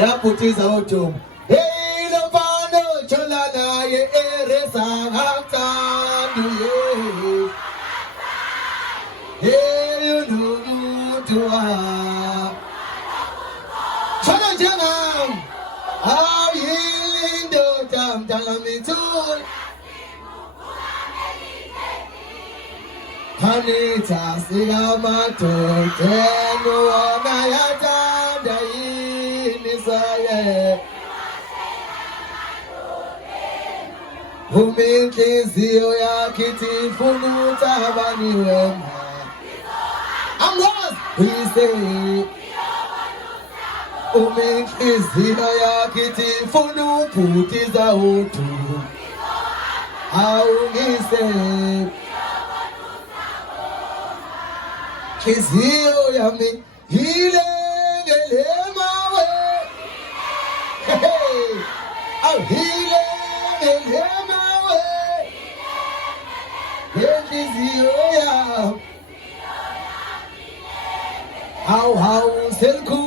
yaputiza utum. Hey lopano cholana ye eresa hakanu ye. Hey you know tua. Chola jangam. How yindo jam jalamitul. Hanita sigamato teno wanayata dai nisaye. Umikizio ya kitifunu tabani wema. I'm lost, we say. Umikizio ya kitifunu putiza utu. How we say. Kizio ya mi hilelemawe. Hey, oh hilelemawe. Kizio ya how selku.